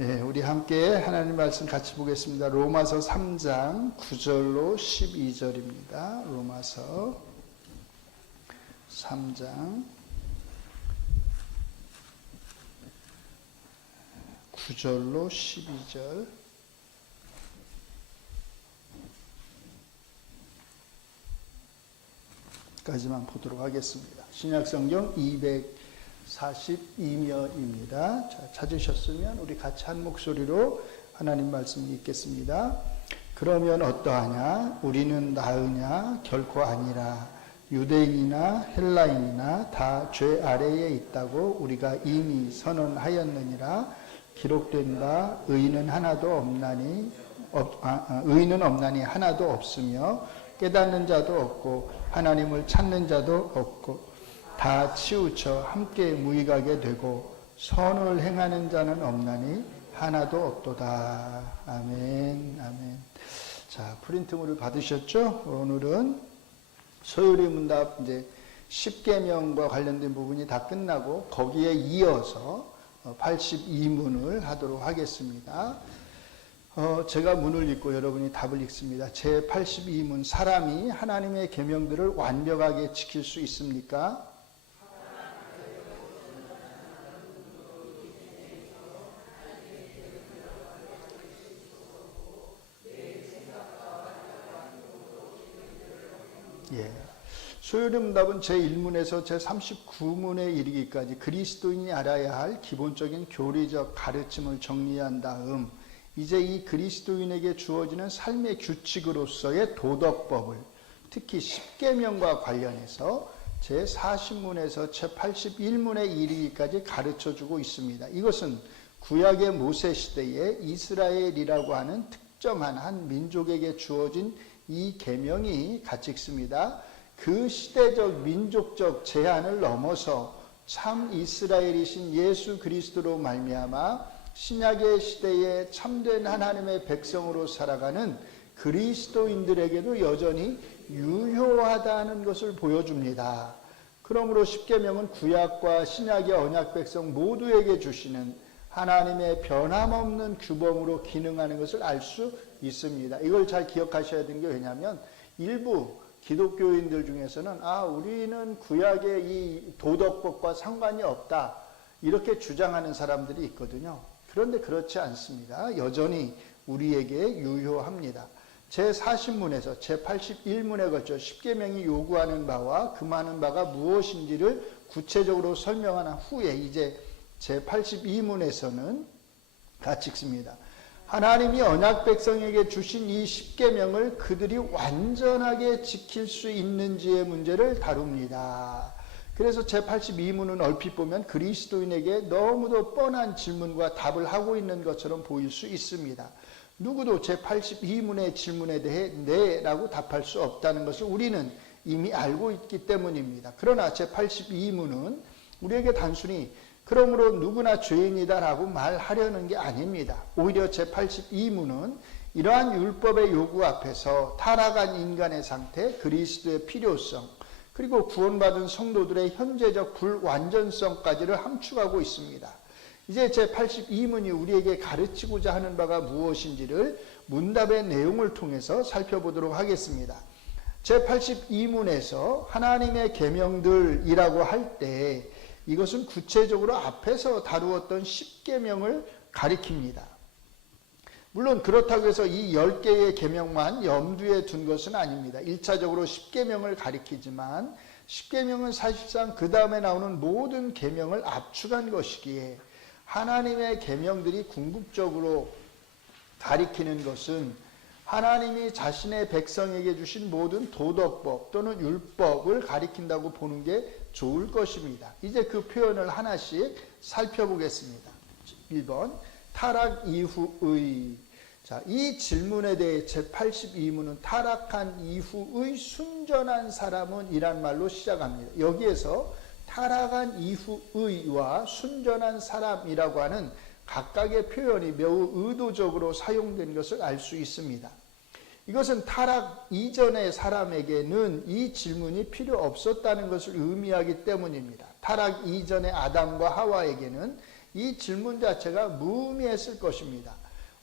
예, 우리 함께 하나님 말씀 같이 보겠습니다. 로마서 3장 9절로 12절입니다. 로마서 3장 9절로 12절 까지만 보도록 하겠습니다. 신약성경 242면입니다. 자, 찾으셨으면 우리 같이 한 목소리로 하나님 말씀 읽겠습니다. 그러면 어떠하냐? 우리는 나으냐? 결코 아니라. 유대인이나 헬라인이나 다 죄 아래에 있다고 우리가 이미 선언하였느니라. 기록된 바 의인은 없나니 하나도 없으며 깨닫는 자도 없고 하나님을 찾는 자도 없고 다 치우쳐 함께 무익하게 되고 선을 행하는 자는 없나니 하나도 없도다. 아멘. 아멘. 자, 프린트물을 받으셨죠? 오늘은 소요리 문답 이제 10계명과 관련된 부분이 다 끝나고 거기에 이어서 82문을 하도록 하겠습니다. 제가 문을 읽고 여러분이 답을 읽습니다. 제 82문, 사람이 하나님의 계명들을 완벽하게 지킬 수 있습니까? 예. 소요리 문답은 제1문에서 제39문에 이르기까지 그리스도인이 알아야 할 기본적인 교리적 가르침을 정리한 다음 이제 이 그리스도인에게 주어지는 삶의 규칙으로서의 도덕법을 특히 10계명과 관련해서 제40문에서 제81문에 이르기까지 가르쳐주고 있습니다. 이것은 구약의 모세 시대에 이스라엘이라고 하는 특정한 한 민족에게 주어진 이 계명이 같이 있습니다. 그 시대적 민족적 제한을 넘어서 참 이스라엘이신 예수 그리스도로 말미암아 신약의 시대에 참된 하나님의 백성으로 살아가는 그리스도인들에게도 여전히 유효하다는 것을 보여줍니다. 그러므로 십계명은 구약과 신약의 언약 백성 모두에게 주시는 하나님의 변함없는 규범으로 기능하는 것을 알 수 있습니다. 이걸 잘 기억하셔야 되는 게 왜냐하면 일부 기독교인들 중에서는 우리는 구약의 이 도덕법과 상관이 없다 이렇게 주장하는 사람들이 있거든요. 그런데 그렇지 않습니다. 여전히 우리에게 유효합니다. 제40문에서 제81문에 걸쳐 십계명이 요구하는 바와 금하는 바가 무엇인지를 구체적으로 설명한 후에 이제 제82문에서는 같이 읽습니다. 하나님이 언약 백성에게 주신 이 십계명을 그들이 완전하게 지킬 수 있는지의 문제를 다룹니다. 그래서 제82문은 얼핏 보면 그리스도인에게 너무도 뻔한 질문과 답을 하고 있는 것처럼 보일 수 있습니다. 누구도 제82문의 질문에 대해 네 라고 답할 수 없다는 것을 우리는 이미 알고 있기 때문입니다. 그러나 제82문은 우리에게 단순히 그러므로 누구나 죄인이다 라고 말하려는 게 아닙니다. 오히려 제82문은 이러한 율법의 요구 앞에서 타락한 인간의 상태, 그리스도의 필요성, 그리고 구원받은 성도들의 현재적 불완전성까지를 함축하고 있습니다. 이제 제82문이 우리에게 가르치고자 하는 바가 무엇인지를 문답의 내용을 통해서 살펴보도록 하겠습니다. 제82문에서 하나님의 계명들이라고 할 때 이것은 구체적으로 앞에서 다루었던 10계명을 가리킵니다. 물론 그렇다고 해서 이 10개의 계명만 염두에 둔 것은 아닙니다. 1차적으로 10계명을 가리키지만 10계명은 사실상 그 다음에 나오는 모든 계명을 압축한 것이기에 하나님의 계명들이 궁극적으로 가리키는 것은 하나님이 자신의 백성에게 주신 모든 도덕법 또는 율법을 가리킨다고 보는 게 좋을 것입니다. 이제 그 표현을 하나씩 살펴보겠습니다. 1번 타락 이후의 이 질문에 대해 제82문은 타락한 이후의 순전한 사람은 이란 말로 시작합니다. 여기에서 타락한 이후의와 순전한 사람이라고 하는 각각의 표현이 매우 의도적으로 사용된 것을 알 수 있습니다. 이것은 타락 이전의 사람에게는 이 질문이 필요 없었다는 것을 의미하기 때문입니다. 타락 이전의 아담과 하와에게는 이 질문 자체가 무의미했을 것입니다.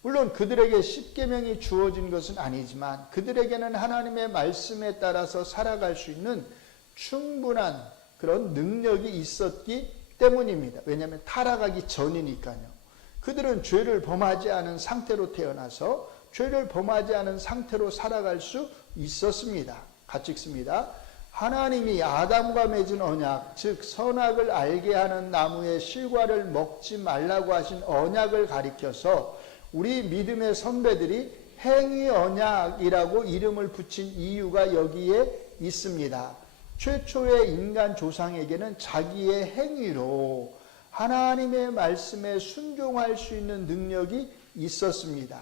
물론 그들에게 십계명이 주어진 것은 아니지만 그들에게는 하나님의 말씀에 따라서 살아갈 수 있는 충분한 그런 능력이 있었기 때문입니다. 왜냐하면 타락하기 전이니까요. 그들은 죄를 범하지 않은 상태로 태어나서 죄를 범하지 않은 상태로 살아갈 수 있었습니다. 같이 읽습니다. 하나님이 아담과 맺은 언약, 즉 선악을 알게 하는 나무의 실과를 먹지 말라고 하신 언약을 가리켜서 우리 믿음의 선배들이 행위 언약이라고 이름을 붙인 이유가 여기에 있습니다. 최초의 인간 조상에게는 자기의 행위로 하나님의 말씀에 순종할 수 있는 능력이 있었습니다.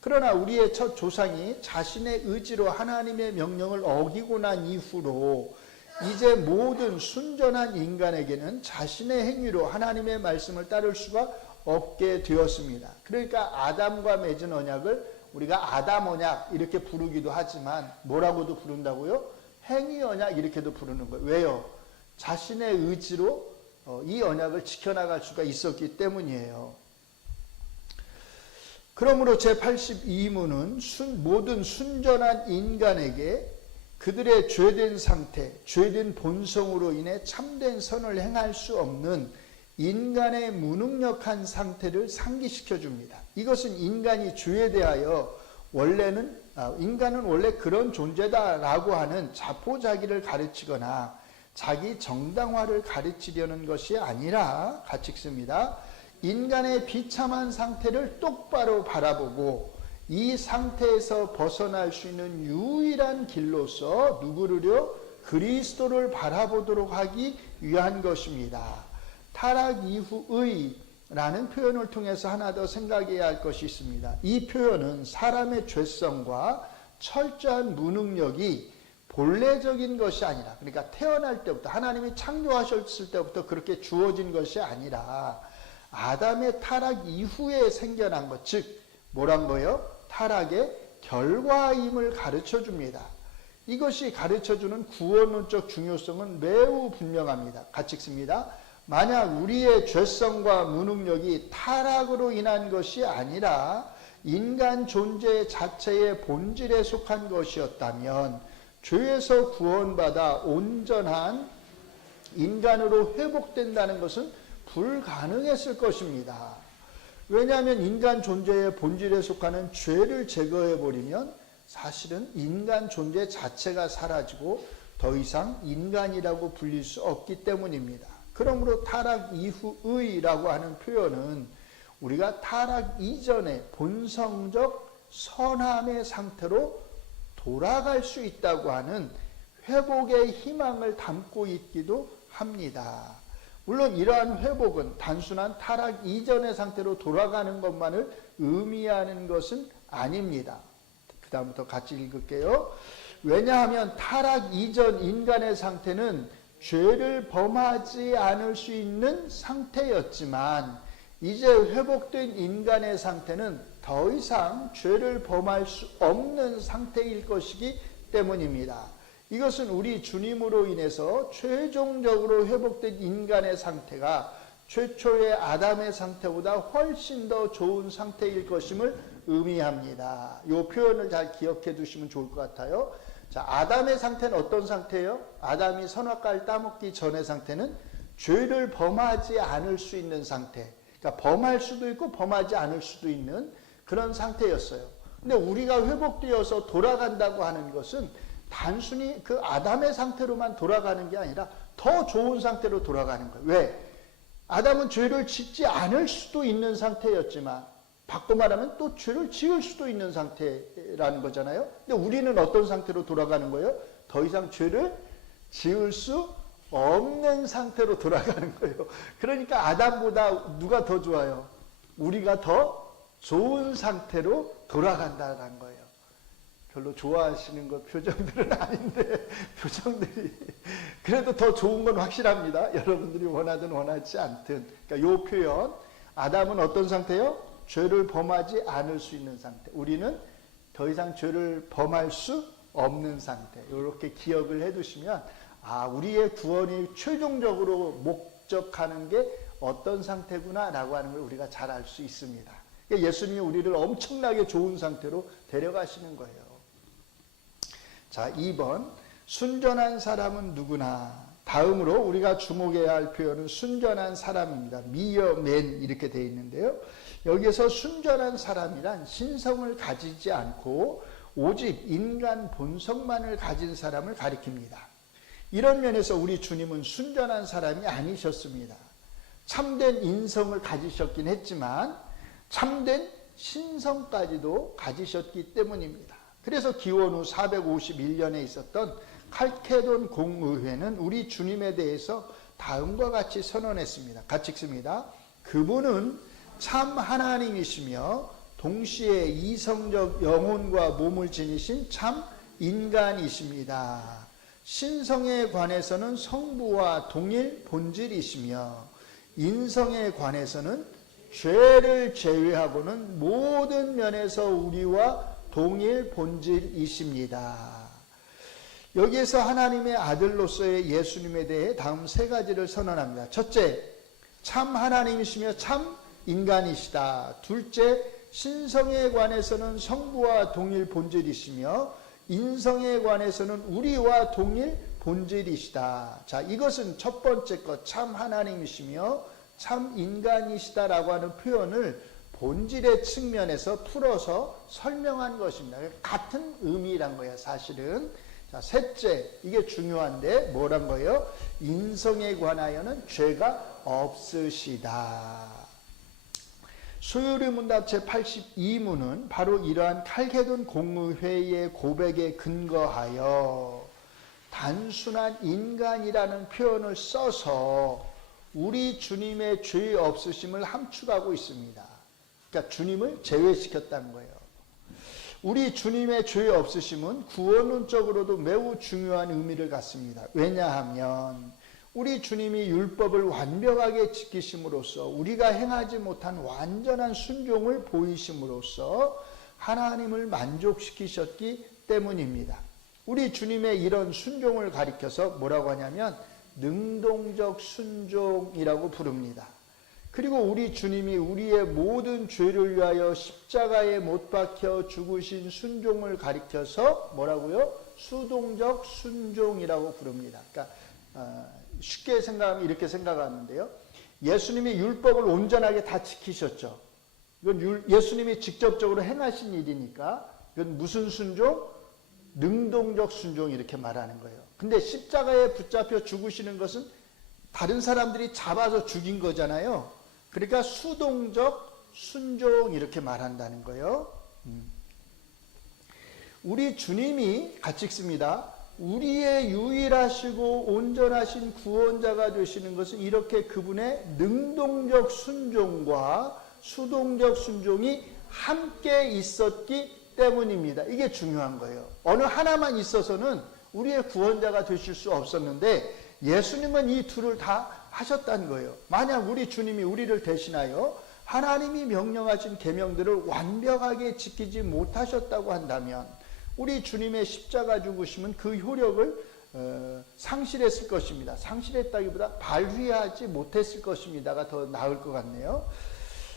그러나 우리의 첫 조상이 자신의 의지로 하나님의 명령을 어기고 난 이후로 이제 모든 순전한 인간에게는 자신의 행위로 하나님의 말씀을 따를 수가 없게 되었습니다. 그러니까 아담과 맺은 언약을 우리가 아담 언약 이렇게 부르기도 하지만 뭐라고도 부른다고요? 행위 언약 이렇게도 부르는 거예요. 왜요? 자신의 의지로 이 언약을 지켜나갈 수가 있었기 때문이에요. 그러므로 제82문은 모든 순전한 인간에게 그들의 죄된 상태, 죄된 본성으로 인해 참된 선을 행할 수 없는 인간의 무능력한 상태를 상기시켜 줍니다. 이것은 인간이 죄에 대하여 인간은 원래 그런 존재다라고 하는 자포자기를 가르치거나 자기 정당화를 가르치려는 것이 아니라 같이 읽습니다. 인간의 비참한 상태를 똑바로 바라보고 이 상태에서 벗어날 수 있는 유일한 길로서 누구를요? 그리스도를 바라보도록 하기 위한 것입니다. 타락 이후의 라는 표현을 통해서 하나 더 생각해야 할 것이 있습니다. 이 표현은 사람의 죄성과 철저한 무능력이 본래적인 것이 아니라, 그러니까 태어날 때부터 하나님이 창조하셨을 때부터 그렇게 주어진 것이 아니라 아담의 타락 이후에 생겨난 것, 즉 뭐란 거예요? 타락의 결과임을 가르쳐 줍니다. 이것이 가르쳐주는 구원론적 중요성은 매우 분명합니다. 같이 읽습니다. 만약 우리의 죄성과 무능력이 타락으로 인한 것이 아니라 인간 존재 자체의 본질에 속한 것이었다면 죄에서 구원받아 온전한 인간으로 회복된다는 것은 불가능했을 것입니다. 왜냐하면 인간 존재의 본질에 속하는 죄를 제거해버리면 사실은 인간 존재 자체가 사라지고 더 이상 인간이라고 불릴 수 없기 때문입니다. 그러므로 타락 이후의라고 하는 표현은 우리가 타락 이전의 본성적 선함의 상태로 돌아갈 수 있다고 하는 회복의 희망을 담고 있기도 합니다. 물론 이러한 회복은 단순한 타락 이전의 상태로 돌아가는 것만을 의미하는 것은 아닙니다. 그 다음부터 같이 읽을게요. 왜냐하면 타락 이전 인간의 상태는 죄를 범하지 않을 수 있는 상태였지만 이제 회복된 인간의 상태는 더 이상 죄를 범할 수 없는 상태일 것이기 때문입니다. 이것은 우리 주님으로 인해서 최종적으로 회복된 인간의 상태가 최초의 아담의 상태보다 훨씬 더 좋은 상태일 것임을 의미합니다. 이 표현을 잘 기억해 두시면 좋을 것 같아요. 자, 아담의 상태는 어떤 상태예요? 아담이 선악과를 따먹기 전의 상태는 죄를 범하지 않을 수 있는 상태. 그러니까 범할 수도 있고 범하지 않을 수도 있는 그런 상태였어요. 근데 우리가 회복되어서 돌아간다고 하는 것은 단순히 그 아담의 상태로만 돌아가는 게 아니라 더 좋은 상태로 돌아가는 거예요. 왜? 아담은 죄를 짓지 않을 수도 있는 상태였지만 바꿔 말하면 또 죄를 지을 수도 있는 상태라는 거잖아요. 근데 우리는 어떤 상태로 돌아가는 거예요? 더 이상 죄를 지을 수 없는 상태로 돌아가는 거예요. 그러니까 아담보다 누가 더 좋아요? 우리가 더 좋은 상태로 돌아간다는 거예요. 별로 좋아하시는 것 표정들은 아닌데 표정들이 그래도 더 좋은 건 확실합니다. 여러분들이 원하든 원하지 않든. 그러니까 이 표현 아담은 어떤 상태예요? 죄를 범하지 않을 수 있는 상태. 우리는 더 이상 죄를 범할 수 없는 상태. 이렇게 기억을 해두시면 우리의 구원이 최종적으로 목적하는 게 어떤 상태구나 라고 하는 걸 우리가 잘 알 수 있습니다. 예수님이 우리를 엄청나게 좋은 상태로 데려가시는 거예요. 자, 2번 순전한 사람은 누구나. 다음으로 우리가 주목해야 할 표현은 순전한 사람입니다. 미어맨 이렇게 되어 있는데요. 여기에서 순전한 사람이란 신성을 가지지 않고 오직 인간 본성만을 가진 사람을 가리킵니다. 이런 면에서 우리 주님은 순전한 사람이 아니셨습니다. 참된 인성을 가지셨긴 했지만 참된 신성까지도 가지셨기 때문입니다. 그래서 기원 후 451년에 있었던 칼케돈 공의회는 우리 주님에 대해서 다음과 같이 선언했습니다. 같이 읽습니다. 그분은 참 하나님이시며 동시에 이성적 영혼과 몸을 지니신 참 인간이십니다. 신성에 관해서는 성부와 동일 본질이시며 인성에 관해서는 죄를 제외하고는 모든 면에서 우리와 동일 본질이십니다. 여기에서 하나님의 아들로서의 예수님에 대해 다음 세 가지를 선언합니다. 첫째, 참 하나님이시며 참 인간이시다. 둘째, 신성에 관해서는 성부와 동일 본질이시며 인성에 관해서는 우리와 동일 본질이시다. 자, 이것은 첫 번째 것, 참 하나님이시며 참 인간이시다라고 하는 표현을 본질의 측면에서 풀어서 설명한 것입니다. 같은 의미란 거예요, 사실은. 자, 셋째, 이게 중요한데 뭐란 거예요? 인성에 관하여는 죄가 없으시다. 소요리 문답 제82문은 바로 이러한 칼게돈 공의회의 고백에 근거하여 단순한 인간이라는 표현을 써서 우리 주님의 죄 없으심을 함축하고 있습니다. 그러니까 주님을 제외시켰다는 거예요. 우리 주님의 죄 없으심은 구원론적으로도 매우 중요한 의미를 갖습니다. 왜냐하면 우리 주님이 율법을 완벽하게 지키심으로써 우리가 행하지 못한 완전한 순종을 보이심으로써 하나님을 만족시키셨기 때문입니다. 우리 주님의 이런 순종을 가리켜서 뭐라고 하냐면 능동적 순종이라고 부릅니다. 그리고 우리 주님이 우리의 모든 죄를 위하여 십자가에 못 박혀 죽으신 순종을 가리켜서 뭐라고요? 수동적 순종이라고 부릅니다. 그러니까 쉽게 생각하면 이렇게 생각하는데요. 예수님이 율법을 온전하게 다 지키셨죠. 이건 예수님이 직접적으로 행하신 일이니까 이건 무슨 순종? 능동적 순종 이렇게 말하는 거예요. 근데 십자가에 붙잡혀 죽으시는 것은 다른 사람들이 잡아서 죽인 거잖아요. 그러니까 수동적 순종 이렇게 말한다는 거예요. 우리 주님이 같이 읽습니다. 우리의 유일하시고 온전하신 구원자가 되시는 것은 이렇게 그분의 능동적 순종과 수동적 순종이 함께 있었기 때문입니다. 이게 중요한 거예요. 어느 하나만 있어서는 우리의 구원자가 되실 수 없었는데 예수님은 이 둘을 다 하셨다는 거예요. 만약 우리 주님이 우리를 대신하여 하나님이 명령하신 계명들을 완벽하게 지키지 못하셨다고 한다면 우리 주님의 십자가 죽으심은 그 효력을 상실했을 것입니다. 상실했다기보다 발휘하지 못했을 것입니다가 더 나을 것 같네요.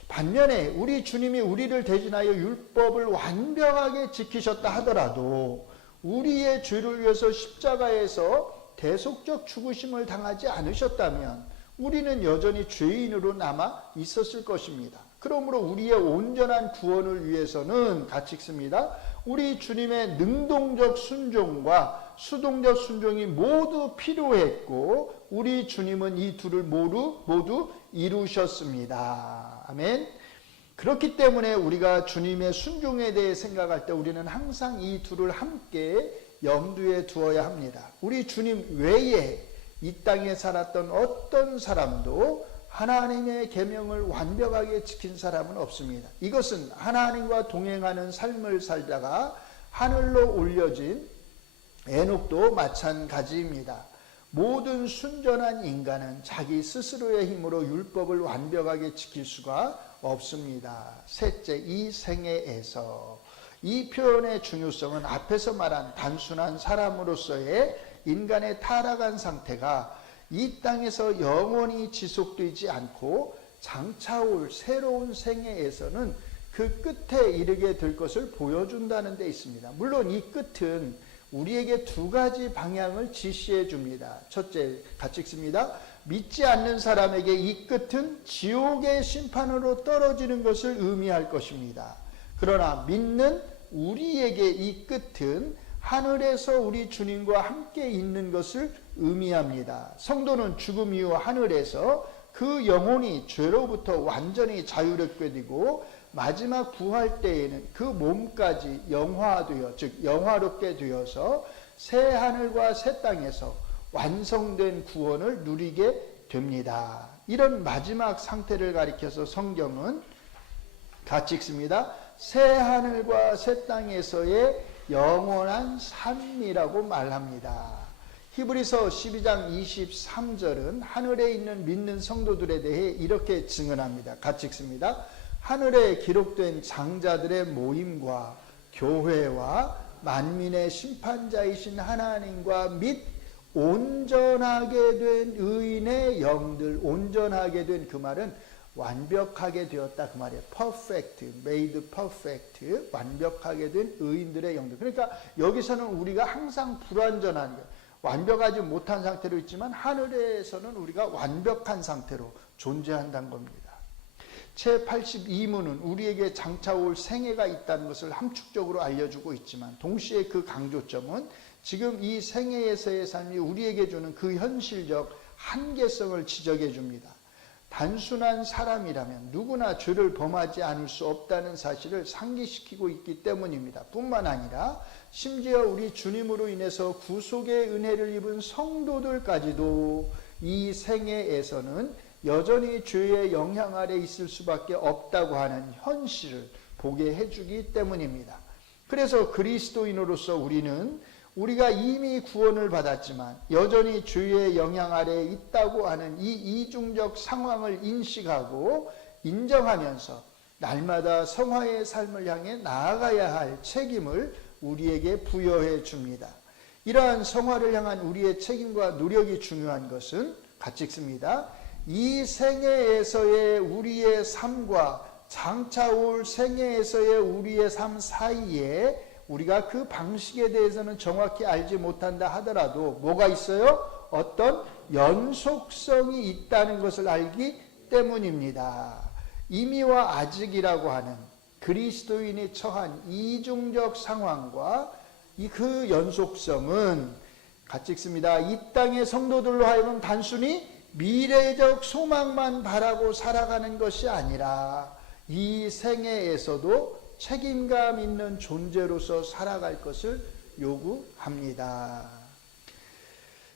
반면에 우리 주님이 우리를 대신하여 율법을 완벽하게 지키셨다 하더라도 우리의 죄를 위해서 십자가에서 대속적 죽으심을 당하지 않으셨다면 우리는 여전히 죄인으로 남아 있었을 것입니다. 그러므로 우리의 온전한 구원을 위해서는 같이 읽습니다. 우리 주님의 능동적 순종과 수동적 순종이 모두 필요했고 우리 주님은 이 둘을 모두 이루셨습니다. 아멘. 그렇기 때문에 우리가 주님의 순종에 대해 생각할 때 우리는 항상 이 둘을 함께 염두에 두어야 합니다. 우리 주님 외에 이 땅에 살았던 어떤 사람도 하나님의 계명을 완벽하게 지킨 사람은 없습니다. 이것은 하나님과 동행하는 삶을 살다가 하늘로 올려진 에녹도 마찬가지입니다. 모든 순전한 인간은 자기 스스로의 힘으로 율법을 완벽하게 지킬 수가 없습니다. 셋째, 이 생애에서. 이 표현의 중요성은 앞에서 말한 단순한 사람으로서의 인간의 타락한 상태가 이 땅에서 영원히 지속되지 않고 장차올 새로운 생애에서는 그 끝에 이르게 될 것을 보여준다는 데 있습니다. 물론 이 끝은 우리에게 두 가지 방향을 지시해 줍니다. 첫째, 같이 읽습니다. 믿지 않는 사람에게 이 끝은 지옥의 심판으로 떨어지는 것을 의미할 것입니다. 그러나 믿는 우리에게 이 끝은 하늘에서 우리 주님과 함께 있는 것을 의미합니다. 성도는 죽음 이후 하늘에서 그 영혼이 죄로부터 완전히 자유롭게 되고 마지막 부활 때에는 그 몸까지 영화되어, 즉 영화롭게 되어서 새 하늘과 새 땅에서 완성된 구원을 누리게 됩니다. 이런 마지막 상태를 가리켜서 성경은 같이 읽습니다. 새 하늘과 새 땅에서의 영원한 삶이라고 말합니다. 히브리서 12장 23절은 하늘에 있는 믿는 성도들에 대해 이렇게 증언합니다. 같이 읽습니다. 하늘에 기록된 장자들의 모임과 교회와 만민의 심판자이신 하나님과 및 온전하게 된 의인의 영들, 온전하게 된 그 말은 완벽하게 되었다 그 말이에요. perfect, made perfect, 완벽하게 된 의인들의 영들. 그러니까 여기서는 우리가 항상 불완전한 거예요. 완벽하지 못한 상태로 있지만 하늘에서는 우리가 완벽한 상태로 존재한다는 겁니다. 제82문은 우리에게 장차 올 생애가 있다는 것을 함축적으로 알려주고 있지만 동시에 그 강조점은 지금 이 생애에서의 삶이 우리에게 주는 그 현실적 한계성을 지적해 줍니다. 단순한 사람이라면 누구나 죄를 범하지 않을 수 없다는 사실을 상기시키고 있기 때문입니다. 뿐만 아니라 심지어 우리 주님으로 인해서 구속의 은혜를 입은 성도들까지도 이 생애에서는 여전히 죄의 영향 아래 있을 수밖에 없다고 하는 현실을 보게 해주기 때문입니다. 그래서 그리스도인으로서 우리는 우리가 이미 구원을 받았지만 여전히 죄의 영향 아래에 있다고 하는 이 이중적 상황을 인식하고 인정하면서 날마다 성화의 삶을 향해 나아가야 할 책임을 우리에게 부여해 줍니다. 이러한 성화를 향한 우리의 책임과 노력이 중요한 것은 같이 읽습니다. 이 생애에서의 우리의 삶과 장차 올 생애에서의 우리의 삶 사이에 우리가 그 방식에 대해서는 정확히 알지 못한다 하더라도 뭐가 있어요? 어떤 연속성이 있다는 것을 알기 때문입니다. 이미와 아직이라고 하는 그리스도인이 처한 이중적 상황과 그 연속성은 같이 읽습니다. 이 땅의 성도들로 하여금 단순히 미래적 소망만 바라고 살아가는 것이 아니라 이 생애에서도 책임감 있는 존재로서 살아갈 것을 요구합니다.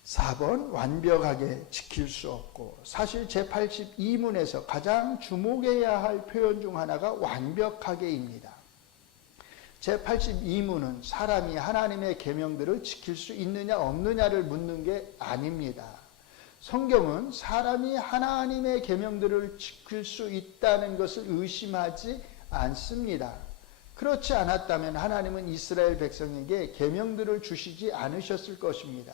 4번 완벽하게 지킬 수 없고 사실 제82문에서 가장 주목해야 할 표현 중 하나가 완벽하게입니다. 제82문은 사람이 하나님의 계명들을 지킬 수 있느냐 없느냐를 묻는 게 아닙니다. 성경은 사람이 하나님의 계명들을 지킬 수 있다는 것을 의심하지 않습니다. 그렇지 않았다면 하나님은 이스라엘 백성에게 계명들을 주시지 않으셨을 것입니다.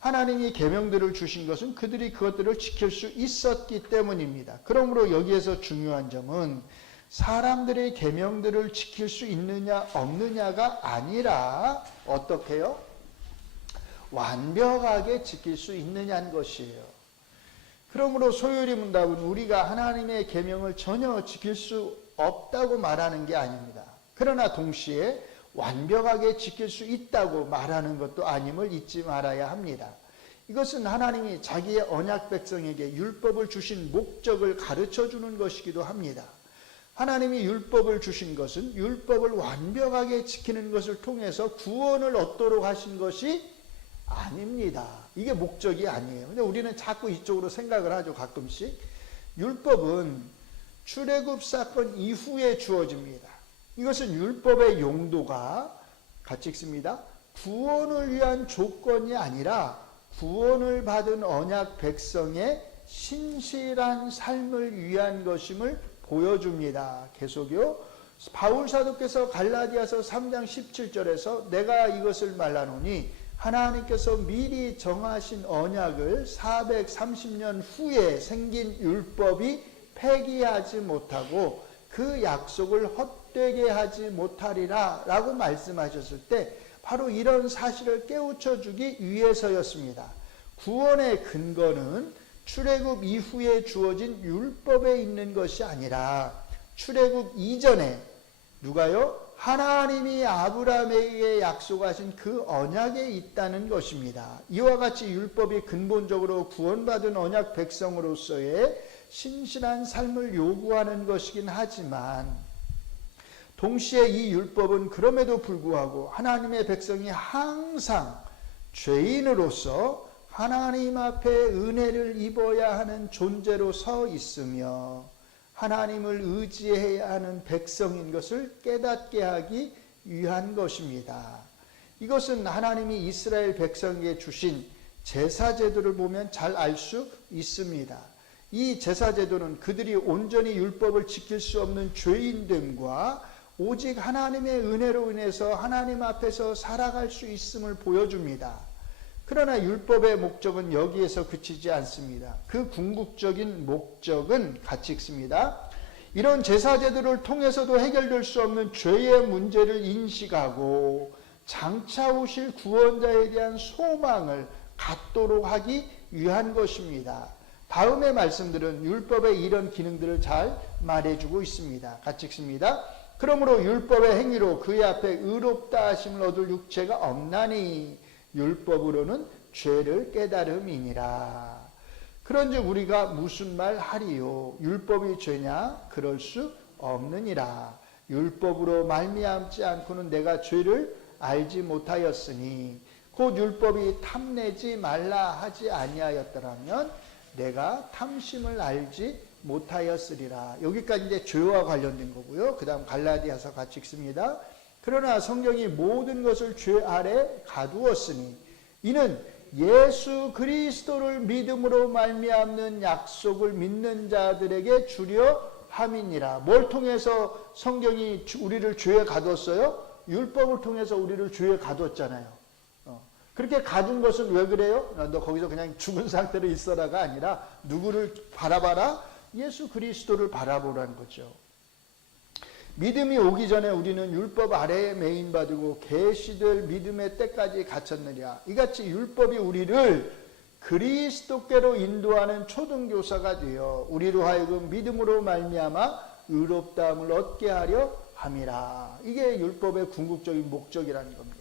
하나님이 계명들을 주신 것은 그들이 그것들을 지킬 수 있었기 때문입니다. 그러므로 여기에서 중요한 점은 사람들의 계명들을 지킬 수 있느냐 없느냐가 아니라 어떻게요? 완벽하게 지킬 수 있느냐는 것이에요. 그러므로 소요리 문답은 우리가 하나님의 계명을 전혀 지킬 수 없다고 말하는 게 아닙니다. 그러나 동시에 완벽하게 지킬 수 있다고 말하는 것도 아님을 잊지 말아야 합니다. 이것은 하나님이 자기의 언약 백성에게 율법을 주신 목적을 가르쳐 주는 것이기도 합니다. 하나님이 율법을 주신 것은 율법을 완벽하게 지키는 것을 통해서 구원을 얻도록 하신 것이 아닙니다. 이게 목적이 아니에요. 근데 우리는 자꾸 이쪽으로 생각을 하죠. 가끔씩. 율법은 출애굽 사건 이후에 주어집니다. 이것은 율법의 용도가 같이 읽습니다. 구원을 위한 조건이 아니라 구원을 받은 언약 백성의 신실한 삶을 위한 것임을 보여줍니다. 계속요. 바울 사도께서 갈라디아서 3장 17절에서 내가 이것을 말하노니 하나님께서 미리 정하신 언약을 430년 후에 생긴 율법이 폐기하지 못하고 그 약속을 헛되게 하지 못하리라 라고 말씀하셨을 때 바로 이런 사실을 깨우쳐 주기 위해서였습니다. 구원의 근거는 출애굽 이후에 주어진 율법에 있는 것이 아니라 출애굽 이전에 누가요? 하나님이 아브라함에게 약속하신 그 언약에 있다는 것입니다. 이와 같이 율법이 근본적으로 구원받은 언약 백성으로서의 신실한 삶을 요구하는 것이긴 하지만 동시에 이 율법은 그럼에도 불구하고 하나님의 백성이 항상 죄인으로서 하나님 앞에 은혜를 입어야 하는 존재로 서 있으며 하나님을 의지해야 하는 백성인 것을 깨닫게 하기 위한 것입니다. 이것은 하나님이 이스라엘 백성에게 주신 제사제도를 보면 잘 알 수 있습니다. 이 제사제도는 그들이 온전히 율법을 지킬 수 없는 죄인됨과 오직 하나님의 은혜로 인해서 하나님 앞에서 살아갈 수 있음을 보여줍니다. 그러나 율법의 목적은 여기에서 그치지 않습니다. 그 궁극적인 목적은 같이 읽습니다. 이런 제사제도를 통해서도 해결될 수 없는 죄의 문제를 인식하고 장차 오실 구원자에 대한 소망을 갖도록 하기 위한 것입니다. 다음의 말씀들은 율법의 이런 기능들을 잘 말해주고 있습니다. 같이 읽습니다. 그러므로 율법의 행위로 그의 앞에 의롭다 하심을 얻을 육체가 없나니 율법으로는 죄를 깨달음이니라. 그런즉 우리가 무슨 말 하리요? 율법이 죄냐? 그럴 수 없느니라. 율법으로 말미암지 않고는 내가 죄를 알지 못하였으니 곧 율법이 탐내지 말라 하지 아니하였더라면 내가 탐심을 알지 못하였으리라. 여기까지 이제 죄와 관련된 거고요. 그 다음 갈라디아서 같이 읽습니다. 그러나 성경이 모든 것을 죄 아래 가두었으니 이는 예수 그리스도를 믿음으로 말미암는 약속을 믿는 자들에게 주려 함이니라. 뭘 통해서 성경이 우리를 죄에 가뒀어요? 율법을 통해서 우리를 죄에 가뒀잖아요. 그렇게 가둔 것은 왜 그래요? 너 거기서 그냥 죽은 상태로 있어라가 아니라 누구를 바라봐라? 예수 그리스도를 바라보라는 거죠. 믿음이 오기 전에 우리는 율법 아래에 매인받고 계시될 믿음의 때까지 갇혔느냐. 이같이 율법이 우리를 그리스도께로 인도하는 초등교사가 되어 우리로 하여금 믿음으로 말미암아 의롭다함을 얻게 하려 함이라. 이게 율법의 궁극적인 목적이라는 겁니다.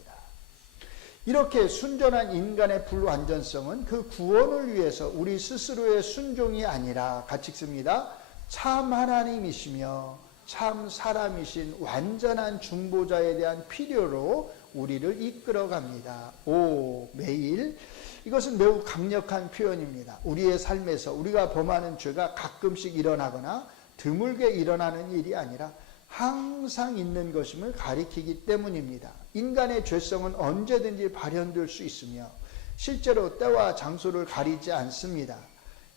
이렇게 순전한 인간의 불완전성은 그 구원을 위해서 우리 스스로의 순종이 아니라 같이 읽습니다. 참 하나님이시며 참 사람이신 완전한 중보자에 대한 필요로 우리를 이끌어갑니다. 매일 이것은 매우 강력한 표현입니다. 우리의 삶에서 우리가 범하는 죄가 가끔씩 일어나거나 드물게 일어나는 일이 아니라 항상 있는 것임을 가리키기 때문입니다. 인간의 죄성은 언제든지 발현될 수 있으며 실제로 때와 장소를 가리지 않습니다.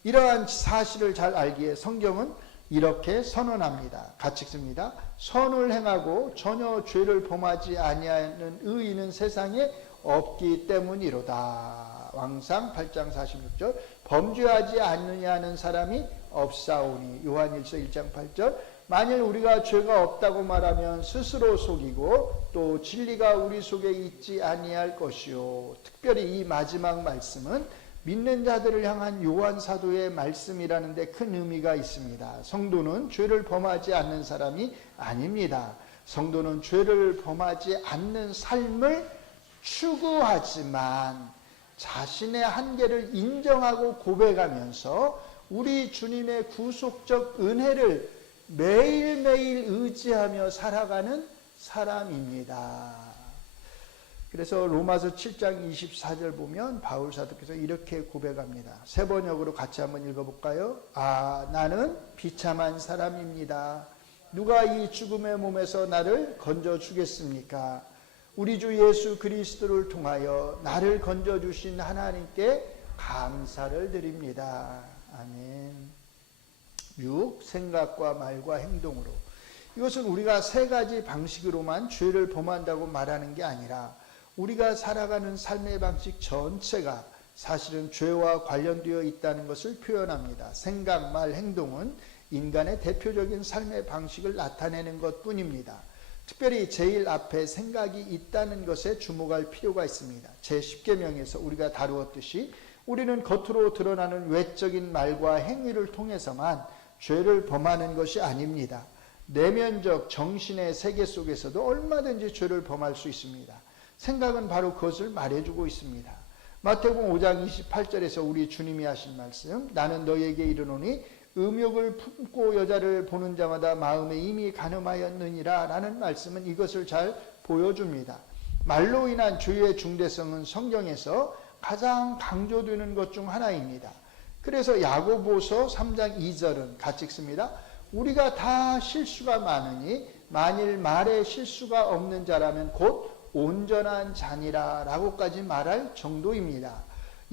이러한 사실을 잘 알기에 성경은 이렇게 선언합니다. 같이 읽습니다. 선을 행하고 전혀 죄를 범하지 아니하는 의인은 세상에 없기 때문이로다. 왕상 8장 46절 범죄하지 않느냐는 사람이 없사오니. 요한일서 1장 8절 만일 우리가 죄가 없다고 말하면 스스로 속이고 또 진리가 우리 속에 있지 아니할 것이요. 특별히 이 마지막 말씀은 믿는 자들을 향한 요한 사도의 말씀이라는 데 큰 의미가 있습니다. 성도는 죄를 범하지 않는 사람이 아닙니다. 성도는 죄를 범하지 않는 삶을 추구하지만 자신의 한계를 인정하고 고백하면서 우리 주님의 구속적 은혜를 매일매일 의지하며 살아가는 사람입니다. 그래서 로마서 7장 24절 보면 바울 사도께서 이렇게 고백합니다. 세 번역으로 같이 한번 읽어볼까요? 나는 비참한 사람입니다. 누가 이 죽음의 몸에서 나를 건져주겠습니까? 우리 주 예수 그리스도를 통하여 나를 건져주신 하나님께 감사를 드립니다. 아멘. 육, 생각과 말과 행동으로. 이것은 우리가 세 가지 방식으로만 죄를 범한다고 말하는 게 아니라 우리가 살아가는 삶의 방식 전체가 사실은 죄와 관련되어 있다는 것을 표현합니다. 생각, 말, 행동은 인간의 대표적인 삶의 방식을 나타내는 것뿐입니다. 특별히 제일 앞에 생각이 있다는 것에 주목할 필요가 있습니다. 제10계명에서 우리가 다루었듯이 우리는 겉으로 드러나는 외적인 말과 행위를 통해서만 죄를 범하는 것이 아닙니다. 내면적 정신의 세계 속에서도 얼마든지 죄를 범할 수 있습니다. 생각은 바로 그것을 말해주고 있습니다. 마태복음 5장 28절에서 우리 주님이 하신 말씀, 나는 너희에게 이르노니 음욕을 품고 여자를 보는 자마다 마음에 이미 간음하였느니라 라는 말씀은 이것을 잘 보여줍니다. 말로 인한 죄의 중대성은 성경에서 가장 강조되는 것 중 하나입니다. 그래서 야고보서 3장 2절은 같이 읽습니다. 우리가 다 실수가 많으니 만일 말에 실수가 없는 자라면 곧 온전한 자니라 라고까지 말할 정도입니다.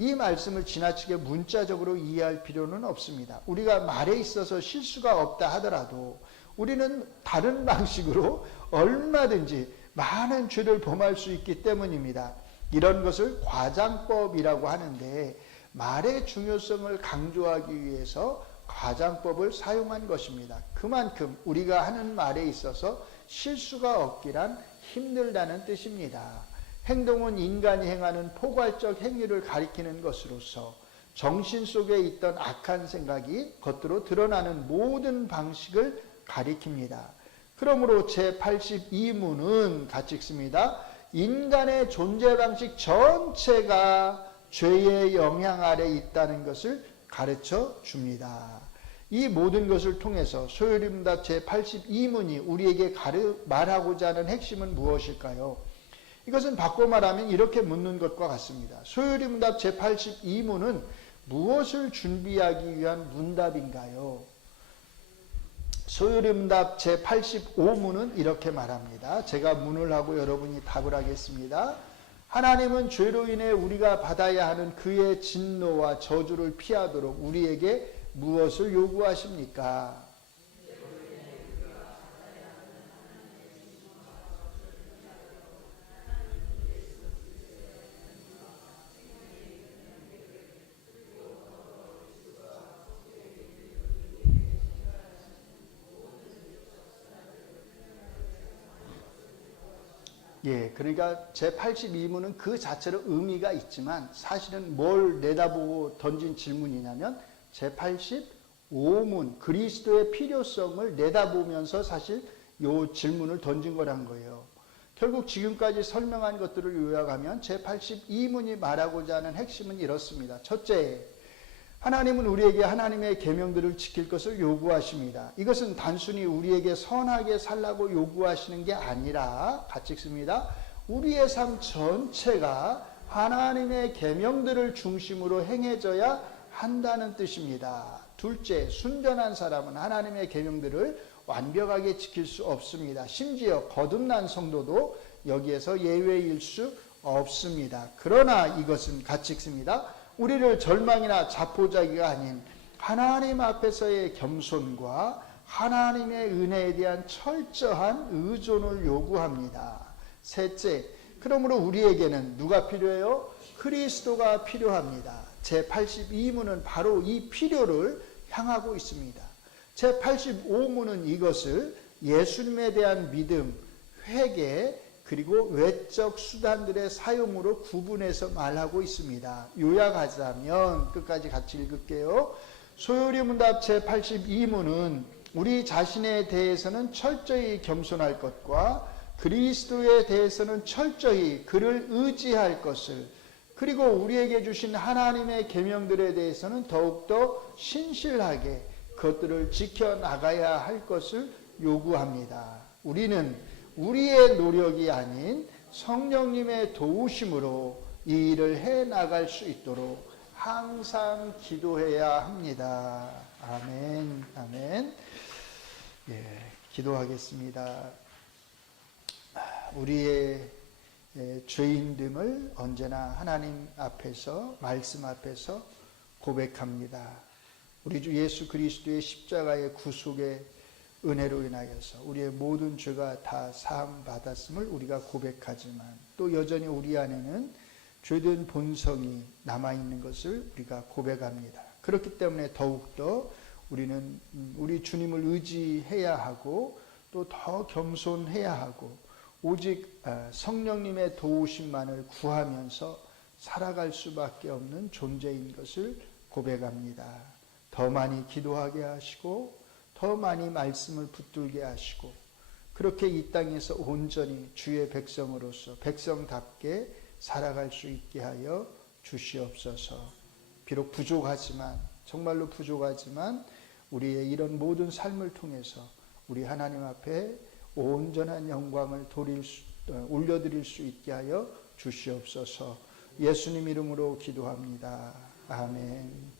이 말씀을 지나치게 문자적으로 이해할 필요는 없습니다. 우리가 말에 있어서 실수가 없다 하더라도 우리는 다른 방식으로 얼마든지 많은 죄를 범할 수 있기 때문입니다. 이런 것을 과장법이라고 하는데 말의 중요성을 강조하기 위해서 과장법을 사용한 것입니다. 그만큼 우리가 하는 말에 있어서 실수가 없기란 힘들다는 뜻입니다. 행동은 인간이 행하는 포괄적 행위를 가리키는 것으로서 정신 속에 있던 악한 생각이 겉으로 드러나는 모든 방식을 가리킵니다. 그러므로 제82문은 같이 읽습니다. 인간의 존재 방식 전체가 죄의 영향 아래 있다는 것을 가르쳐 줍니다. 이 모든 것을 통해서 소요리문답 제82문이 우리에게 말하고자 하는 핵심은 무엇일까요? 이것은 바꿔 말하면 이렇게 묻는 것과 같습니다. 소요리문답 제82문은 무엇을 준비하기 위한 문답인가요? 소요리문답 제85문은 이렇게 말합니다. 제가 문을 하고 여러분이 답을 하겠습니다. 하나님은 죄로 인해 우리가 받아야 하는 그의 진노와 저주를 피하도록 우리에게 무엇을 요구하십니까? 예, 그러니까 제82문은 그 자체로 의미가 있지만 사실은 뭘 내다보고 던진 질문이냐면 제85문 그리스도의 필요성을 내다보면서 사실 이 질문을 던진 거란 거예요. 결국 지금까지 설명한 것들을 요약하면 제82문이 말하고자 하는 핵심은 이렇습니다. 첫째, 하나님은 우리에게 하나님의 계명들을 지킬 것을 요구하십니다. 이것은 단순히 우리에게 선하게 살라고 요구하시는 게 아니라 같이 읽습니다. 우리의 삶 전체가 하나님의 계명들을 중심으로 행해져야 한다는 뜻입니다. 둘째, 순전한 사람은 하나님의 계명들을 완벽하게 지킬 수 없습니다. 심지어 거듭난 성도도 여기에서 예외일 수 없습니다. 그러나 이것은 같이 읽습니다. 우리를 절망이나 자포자기가 아닌 하나님 앞에서의 겸손과 하나님의 은혜에 대한 철저한 의존을 요구합니다. 셋째, 그러므로 우리에게는 누가 필요해요? 그리스도가 필요합니다. 제82문은 바로 이 필요를 향하고 있습니다. 제85문은 이것을 예수님에 대한 믿음, 회개, 그리고 외적 수단들의 사용으로 구분해서 말하고 있습니다. 요약하자면 끝까지 같이 읽을게요. 소요리문답 제82문은 우리 자신에 대해서는 철저히 겸손할 것과 그리스도에 대해서는 철저히 그를 의지할 것을, 그리고 우리에게 주신 하나님의 계명들에 대해서는 더욱더 신실하게 그것들을 지켜나가야 할 것을 요구합니다. 우리는 우리의 노력이 아닌 성령님의 도우심으로 이 일을 해나갈 수 있도록 항상 기도해야 합니다. 아멘, 아멘. 예, 기도하겠습니다. 우리의 죄인됨을 언제나 하나님 앞에서, 말씀 앞에서 고백합니다. 우리 주 예수 그리스도의 십자가의 구속의 은혜로 인하여서 우리의 모든 죄가 다 사함 받았음을 우리가 고백하지만 또 여전히 우리 안에는 죄된 본성이 남아있는 것을 우리가 고백합니다. 그렇기 때문에 더욱더 우리는 우리 주님을 의지해야 하고 또 더 겸손해야 하고 오직 성령님의 도우심만을 구하면서 살아갈 수밖에 없는 존재인 것을 고백합니다. 더 많이 기도하게 하시고 더 많이 말씀을 붙들게 하시고 그렇게 이 땅에서 온전히 주의 백성으로서 백성답게 살아갈 수 있게 하여 주시옵소서. 비록 부족하지만 정말로 부족하지만 우리의 이런 모든 삶을 통해서 우리 하나님 앞에 온전한 영광을 올려드릴 수 있게 하여 주시옵소서. 예수님 이름으로 기도합니다. 아멘.